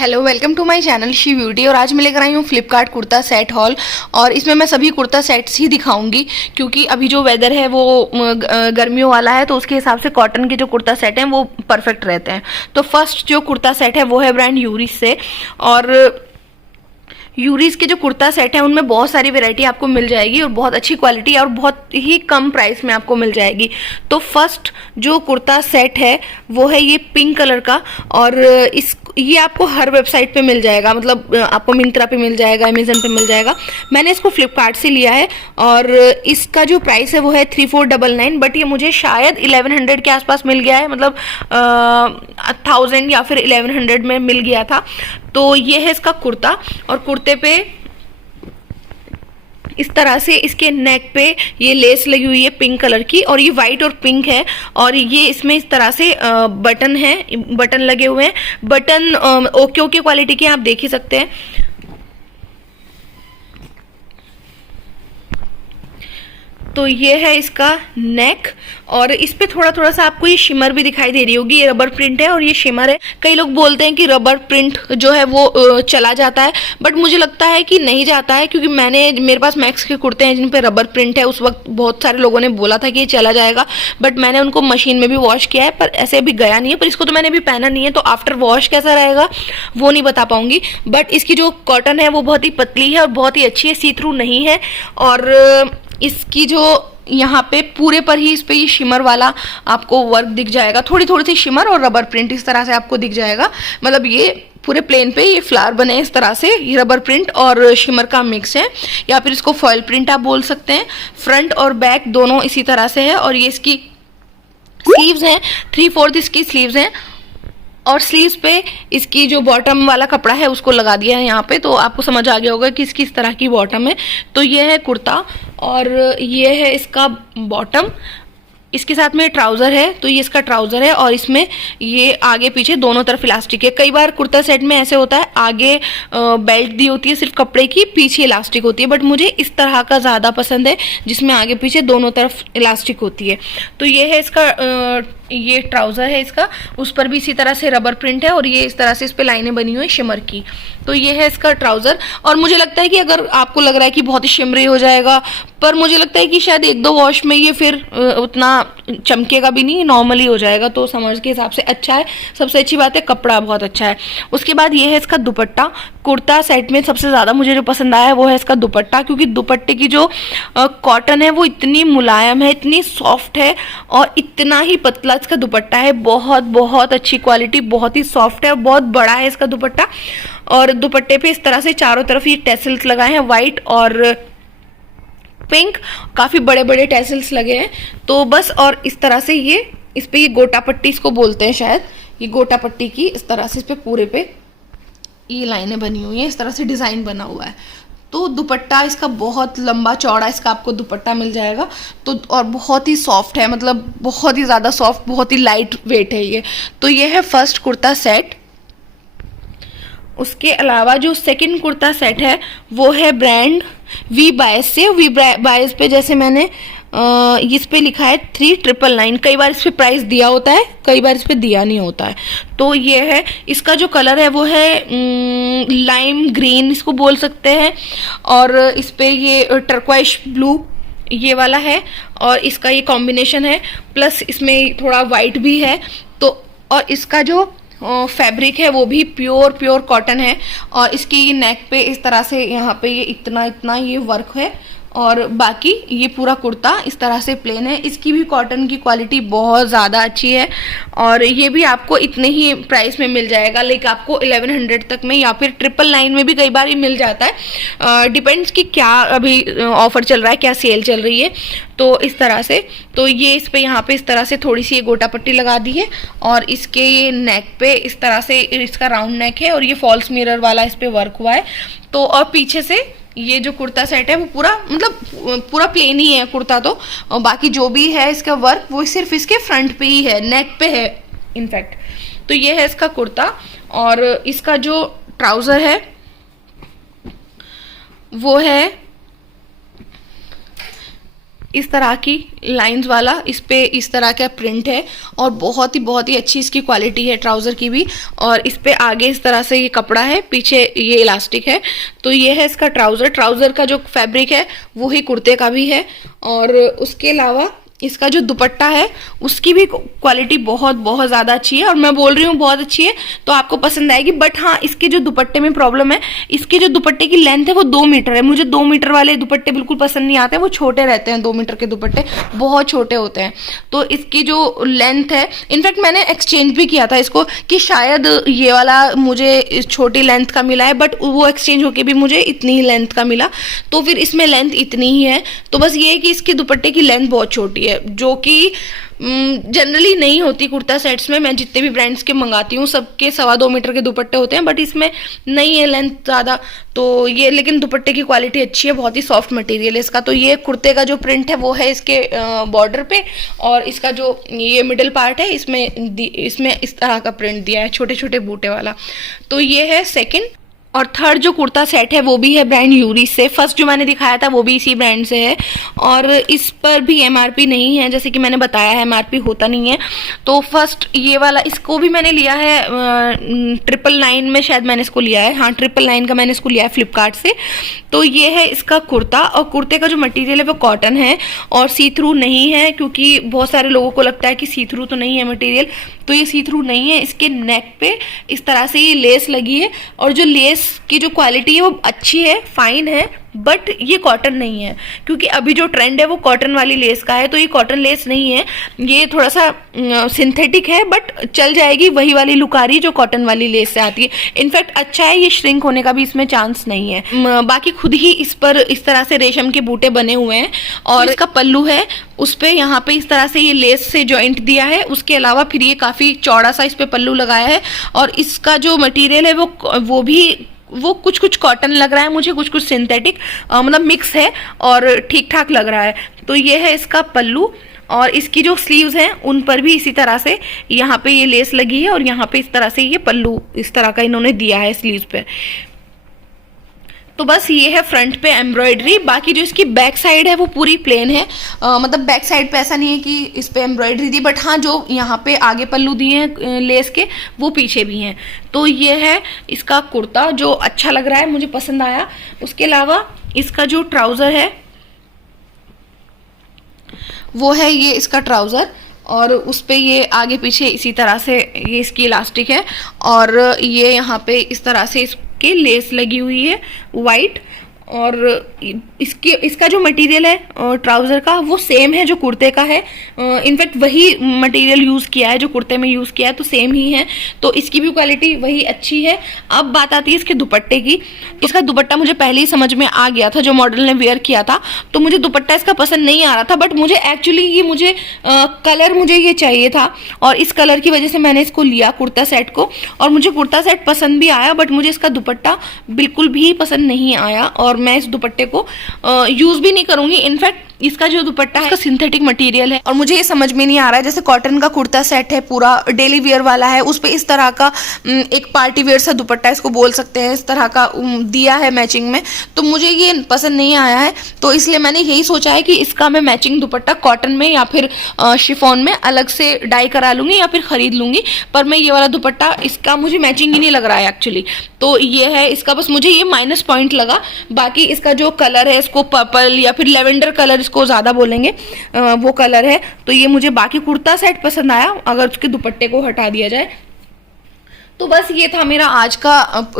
Hello, welcome to my channel She Beauty. और आज मैं लेकर आई हूँ फ्लिपकार्ट कुर्ता सेट हॉल। और इसमें मैं सभी कुर्ता सेट्स ही दिखाऊंगी क्योंकि अभी जो वेदर है वो गर्मियों वाला है, तो उसके हिसाब से कॉटन के जो कुर्ता सेट हैं वो परफेक्ट रहते हैं। तो फर्स्ट जो कुर्ता सेट है वो है ब्रांड यूरिस से। और यूरीज के जो कुर्ता सेट है उनमें बहुत सारी वैरायटी आपको मिल जाएगी और बहुत अच्छी क्वालिटी और बहुत ही कम प्राइस में आपको मिल जाएगी। तो फर्स्ट जो कुर्ता सेट है वो है ये पिंक कलर का। और ये आपको हर वेबसाइट पे मिल जाएगा, मतलब आपको मिंत्रा पे मिल जाएगा, अमेजन पे मिल जाएगा। मैंने इसको फ्लिपकार्ट से लिया है और इसका जो प्राइस है वो है 3499, बट ये मुझे शायद 1100 के आसपास मिल गया है, मतलब 1000 या फिर 1100 में मिल गया था। तो ये है इसका कुर्ता। और कुर्ते पे इस तरह से इसके नेक पे ये लेस लगी हुई है पिंक कलर की, और ये वाइट और पिंक है। और ये इसमें इस तरह से बटन है, बटन लगे हुए हैं। बटन ओके ओके क्वालिटी के आप देख ही सकते हैं। तो ये है इसका नेक, और इस पे थोड़ा थोड़ा सा आपको ये शिमर भी दिखाई दे रही होगी। ये रबर प्रिंट है और ये शिमर है। कई लोग बोलते हैं कि रबर प्रिंट जो है वो चला जाता है, बट मुझे लगता है कि नहीं जाता है, क्योंकि मेरे पास मैक्स के कुर्ते हैं जिन पे रबर प्रिंट है। उस वक्त बहुत सारे लोगों ने बोला था कि ये चला जाएगा, बट मैंने उनको मशीन में भी वॉश किया है, पर ऐसे अभी गया नहीं है। पर इसको तो मैंने अभी पहना नहीं है, तो आफ्टर वॉश कैसा रहेगा वो नहीं बता पाऊंगी। बट इसकी जो कॉटन है वो बहुत ही पतली है और बहुत ही अच्छी है, सी थ्रू नहीं है। और इसकी जो यहाँ पे पूरे पर ही इस पे ये शिमर वाला आपको वर्क दिख जाएगा, थोड़ी थोड़ी सी शिमर और रबर प्रिंट इस तरह से आपको दिख जाएगा। मतलब ये पूरे प्लेन पे ये फ्लावर बने इस तरह से, ये रबर प्रिंट और शिमर का मिक्स है, या फिर इसको फॉयल प्रिंट आप बोल सकते हैं। फ्रंट और बैक दोनों इसी तरह से है। और ये इसकी स्लीव्स हैं, 3/4 इसकी स्लीव्स हैं। और स्लीव्स पे इसकी जो बॉटम वाला कपड़ा है उसको लगा दिया है यहाँ पे, तो आपको समझ आ गया होगा कि इसकी इस तरह की बॉटम है। तो ये है कुर्ता और ये है इसका बॉटम। इसके साथ में ट्राउज़र है, तो ये इसका ट्राउज़र है। और इसमें ये आगे पीछे दोनों तरफ इलास्टिक है। कई बार कुर्ता सेट में ऐसे होता है, आगे बेल्ट दी होती है सिर्फ कपड़े की, पीछे इलास्टिक होती है, बट मुझे इस तरह का ज़्यादा पसंद है जिसमें आगे पीछे दोनों तरफ इलास्टिक होती है। तो ये है इसका ये ट्राउज़र है इसका, उस पर भी इसी तरह से रबर प्रिंट है और ये इस तरह से इस पर लाइनें बनी हुई है शिमर की। तो ये है इसका ट्राउज़र। और मुझे लगता है कि अगर आपको लग रहा है कि बहुत ही शिमरी हो जाएगा, पर मुझे लगता है कि शायद 1-2 वॉश में ये फिर उतना चमकेगा भी नहीं, नॉर्मली हो जाएगा। तो समर्स के हिसाब से अच्छा है। सबसे अच्छी बात है कपड़ा बहुत अच्छा है। उसके बाद ये है इसका दुपट्टा। कुर्ता सेट में सबसे ज़्यादा मुझे जो पसंद आया है वो है इसका दुपट्टा, क्योंकि दुपट्टे की जो कॉटन है वो इतनी मुलायम है, इतनी सॉफ्ट है और इतना ही पतला इसका दुपट्टा है। बहुत बहुत अच्छी क्वालिटी, बहुत ही सॉफ्ट है और बहुत बड़ा है इसका दुपट्टा। और दुपट्टे पे इस तरह से चारों तरफ ये टेसल्स लगाए हैं, वाइट और पिंक, काफ़ी बड़े बड़े टेसल्स लगे हैं। तो बस, और इस तरह से ये इस पे ये गोटा पट्टी इसको बोलते हैं शायद, ये गोटा पट्टी की इस तरह से इस पे पूरे पे ये लाइनें बनी हुई हैं, इस तरह से डिज़ाइन बना हुआ है। तो दुपट्टा इसका बहुत लंबा चौड़ा इसका आपको दुपट्टा मिल जाएगा। तो और बहुत ही सॉफ्ट है, मतलब बहुत ही ज़्यादा सॉफ्ट, बहुत ही लाइट वेट है ये। तो ये है फर्स्ट कुर्ता सेट। उसके अलावा जो सेकंड कुर्ता सेट है वो है ब्रांड वी बायस से। वी बायस पे जैसे मैंने इस पे लिखा है 3999। कई बार इस पे प्राइस दिया होता है, कई बार इस पे दिया नहीं होता है। तो ये है, इसका जो कलर है वो है लाइम ग्रीन इसको बोल सकते हैं। और इस पे ये टर्क्वाइश ब्लू ये वाला है, और इसका ये कॉम्बिनेशन है, प्लस इसमें थोड़ा वाइट भी है। तो और इसका जो फैब्रिक है वो भी प्योर कॉटन है। और इसकी ये नेक पे इस तरह से यहाँ पे ये इतना ये वर्क है, और बाकी ये पूरा कुर्ता इस तरह से प्लेन है। इसकी भी कॉटन की क्वालिटी बहुत ज़्यादा अच्छी है और ये भी आपको इतने ही प्राइस में मिल जाएगा, लाइक आपको 1100 तक में, या फिर 999 में भी कई बार ये मिल जाता है। डिपेंड्स कि क्या अभी ऑफर चल रहा है, क्या सेल चल रही है। तो इस तरह से, तो ये इस पे यहाँ पे इस तरह से थोड़ी सी ये गोटा पट्टी लगा दी है, और इसके ये नेक पे इस तरह से इसका राउंड नेक है और ये फॉल्स मिरर वाला इस पे वर्क हुआ है। तो और पीछे से ये जो कुर्ता सेट है वो पूरा, मतलब पूरा प्लेन ही है कुर्ता। तो और बाकी जो भी है इसका वर्क वो सिर्फ इसके फ्रंट पे ही है, नेक पे है इनफैक्ट। तो ये है इसका कुर्ता। और इसका जो ट्राउज़र है वो है इस तरह की लाइंस वाला इस पे इस तरह का प्रिंट है और बहुत ही अच्छी इसकी क्वालिटी है ट्राउज़र की भी। और इस पे आगे इस तरह से ये कपड़ा है, पीछे ये इलास्टिक है। तो ये है इसका ट्राउज़र का जो फैब्रिक है वो ही कुर्ते का भी है। और उसके अलावा इसका जो दुपट्टा है उसकी भी क्वालिटी बहुत ज़्यादा अच्छी है, और मैं बोल रही हूँ बहुत अच्छी है तो आपको पसंद आएगी। बट हाँ, इसके जो दुपट्टे में प्रॉब्लम है, इसके जो दुपट्टे की लेंथ है वो 2 मीटर है। मुझे 2 मीटर वाले दुपट्टे बिल्कुल पसंद नहीं आते, वो छोटे रहते हैं। 2 मीटर के दुपट्टे बहुत छोटे होते हैं। तो इसकी जो लेंथ है, इनफैक्ट मैंने एक्सचेंज भी किया था इसको कि शायद ये वाला मुझे छोटी लेंथ का मिला है, बट वो एक्सचेंज होके भी मुझे इतनी ही लेंथ का मिला। तो फिर इसमें लेंथ इतनी ही है। तो बस ये है कि इसके दुपट्टे की लेंथ बहुत छोटी है, जो कि जनरली नहीं होती कुर्ता सेट्स में। मैं जितने भी ब्रांड्स के मंगाती हूँ सबके 2.25 मीटर के दुपट्टे होते हैं, बट इसमें नहीं है लेंथ ज़्यादा। तो ये, लेकिन दुपट्टे की क्वालिटी अच्छी है, बहुत ही सॉफ्ट मटेरियल है इसका। तो ये कुर्ते का जो प्रिंट है वो है इसके बॉर्डर पे, और इसका जो ये मिडिल पार्ट है इसमें इस तरह का प्रिंट दिया है, छोटे छोटे बूटे वाला। तो ये है सेकेंड। और थर्ड जो कुर्ता सेट है वो भी है ब्रांड यूरी से। फर्स्ट जो मैंने दिखाया था वो भी इसी ब्रांड से है, और इस पर भी एमआरपी नहीं है, जैसे कि मैंने बताया है एमआरपी होता नहीं है। तो फर्स्ट ये वाला, इसको भी मैंने लिया है 999 में शायद मैंने इसको लिया है। हाँ, 999 का मैंने इसको लिया है फ्लिपकार्ट से। तो ये है इसका कुर्ता, और कुर्ते का जो मटेरियल है वो कॉटन है और सी थ्रू नहीं है, क्योंकि बहुत सारे लोगों को लगता है कि सी थ्रू तो नहीं है मटेरियल। तो ये सी थ्रू नहीं है। इसके नेक पे इस तरह से ये लेस लगी है, और जो लेस की जो क्वालिटी है वो अच्छी है, फाइन है, बट ये कॉटन नहीं है। क्योंकि अभी जो ट्रेंड है वो कॉटन वाली लेस का है, तो ये कॉटन लेस नहीं है, ये थोड़ा सा सिंथेटिक है, बट चल जाएगी। वही वाली लुक आ रही है जो कॉटन वाली लेस से आती है। इनफैक्ट अच्छा है, ये श्रिंक होने का भी इसमें चांस नहीं है। बाकी खुद ही इस पर इस तरह से रेशम के बूटे बने हुए हैं, और इसका पल्लू है उस पे यहाँ पे इस तरह से ये लेस से जॉइंट दिया है। उसके अलावा फिर ये काफ़ी चौड़ा सा इस पे पल्लू लगाया है, और इसका जो मटेरियल है वो कुछ कॉटन लग रहा है मुझे, कुछ सिंथेटिक, मतलब मिक्स है और ठीक ठाक लग रहा है। तो ये है इसका पल्लू, और इसकी जो स्लीव्स हैं उन पर भी इसी तरह से यहाँ पे ये लेस लगी है, और यहाँ पे इस तरह से ये पल्लू इस तरह का इन्होंने दिया है स्लीव्स पे। तो बस ये है फ्रंट पे एम्ब्रॉयडरी। बाकी जो इसकी बैक साइड है वो पूरी प्लेन है, मतलब बैक साइड पे ऐसा नहीं है कि इस पे एम्ब्रॉयडरी दी, बट हाँ जो यहाँ पे आगे पल्लू दिए हैं लेस के वो पीछे भी हैं। तो ये है इसका कुर्ता, जो अच्छा लग रहा है, मुझे पसंद आया। उसके अलावा इसका जो ट्राउज़र है वो है ये इसका ट्राउज़र, और उस पे ये आगे पीछे इसी तरह से ये इसकी इलास्टिक है, और ये यहाँ पे इस तरह से के लेस लगी हुई है वाइट। और इसका जो मटेरियल है ट्राउज़र का वो सेम है जो कुर्ते का है। इनफैक्ट वही मटेरियल यूज़ किया है जो कुर्ते में यूज़ किया है, तो सेम ही है। तो इसकी भी क्वालिटी वही अच्छी है। अब बात आती है इसके दुपट्टे की। इसका दुपट्टा मुझे पहले ही समझ में आ गया था, जो मॉडल ने वेयर किया था। तो मुझे दुपट्टा इसका पसंद नहीं आ रहा था, बट मुझे एक्चुअली ये कलर मुझे ये चाहिए था, और इस कलर की वजह से मैंने इसको लिया कुर्ता सेट को। और मुझे कुर्ता सेट पसंद भी आया, बट मुझे इसका दुपट्टा बिल्कुल भी पसंद नहीं आया, और मैं इस दुपट्टे को यूज भी नहीं करूंगी। इनफैक्ट इसका जो दुपट्टा है इसका सिंथेटिक मटेरियल है, और मुझे ये समझ में नहीं आ रहा है, जैसे कॉटन का कुर्ता सेट है पूरा डेली वेयर वाला है, उस पे इस तरह का एक पार्टी वेयर सा दुपट्टा इसको बोल सकते हैं, इस तरह का दिया है मैचिंग में। तो मुझे ये पसंद नहीं आया है, तो इसलिए मैंने यही सोचा है कि इसका मैं मैचिंग दुपट्टा कॉटन में या फिर शिफॉन में अलग से डाई करा लूंगी या फिर खरीद लूंगी। पर मैं ये वाला दुपट्टा इसका मुझे मैचिंग ही नहीं लग रहा है एक्चुअली। तो ये है इसका, बस मुझे ये माइनस पॉइंट लगा। बाकी इसका जो कलर है, इसको पर्पल या फिर लेवेंडर कलर इसको ज़्यादा बोलेंगे, वो कलर है। तो ये मुझे बाकी कुर्ता सेट पसंद आया, अगर उसके दुपट्टे को हटा दिया जाए। तो बस ये था मेरा आज का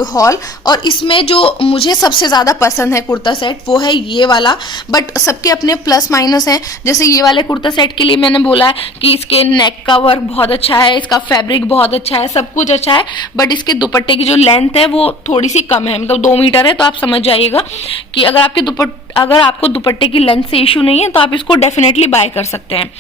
हॉल, और इसमें जो मुझे सबसे ज़्यादा पसंद है कुर्ता सेट वो है ये वाला। बट सबके अपने प्लस माइनस हैं। जैसे ये वाले कुर्ता सेट के लिए मैंने बोला है कि इसके नेक का वर्क बहुत अच्छा है, इसका फैब्रिक बहुत अच्छा है, सब कुछ अच्छा है, बट इसके दुपट्टे की जो लेंथ है वो थोड़ी सी कम है, मतलब 2 मीटर है। तो आप समझ जाइएगा कि अगर आपको दुपट्टे की लेंथ से इशू नहीं है तो आप इसको डेफिनेटली बाय कर सकते हैं।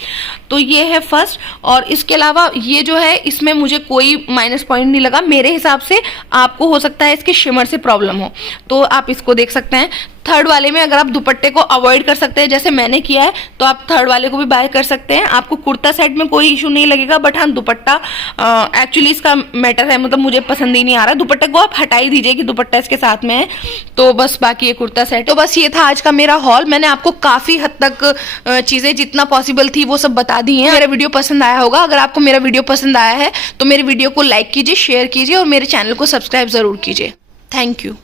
तो ये है फर्स्ट। और इसके अलावा ये जो है इसमें मुझे कोई माइनस पॉइंट नहीं लगा मेरे हिसाब से। आपको हो सकता है इसके शिमर से प्रॉब्लम हो, तो आप इसको देख सकते हैं। थर्ड वाले में अगर आप दुपट्टे को अवॉइड कर सकते हैं जैसे मैंने किया है, तो आप थर्ड वाले को भी बाय कर सकते हैं। आपको कुर्ता सेट में कोई इशू नहीं लगेगा, बट हाँ दुपट्टा एक्चुअली इसका मैटर है, मतलब मुझे पसंद ही नहीं आ रहा। दुपट्टे को आप हटा ही दीजिए कि दुपट्टा इसके साथ में है। तो बस बाकी ये कुर्ता सेट। तो बस ये था आज का मेरा हॉल। मैंने आपको काफी हद तक चीजें जितना पॉसिबल थी वो सब बता दी हैं। मेरा वीडियो पसंद आया होगा। अगर आपको मेरा वीडियो पसंद आया है तो मेरे वीडियो को लाइक कीजिए, शेयर कीजिए और मेरे चैनल को सब्सक्राइब जरूर कीजिए। Thank you.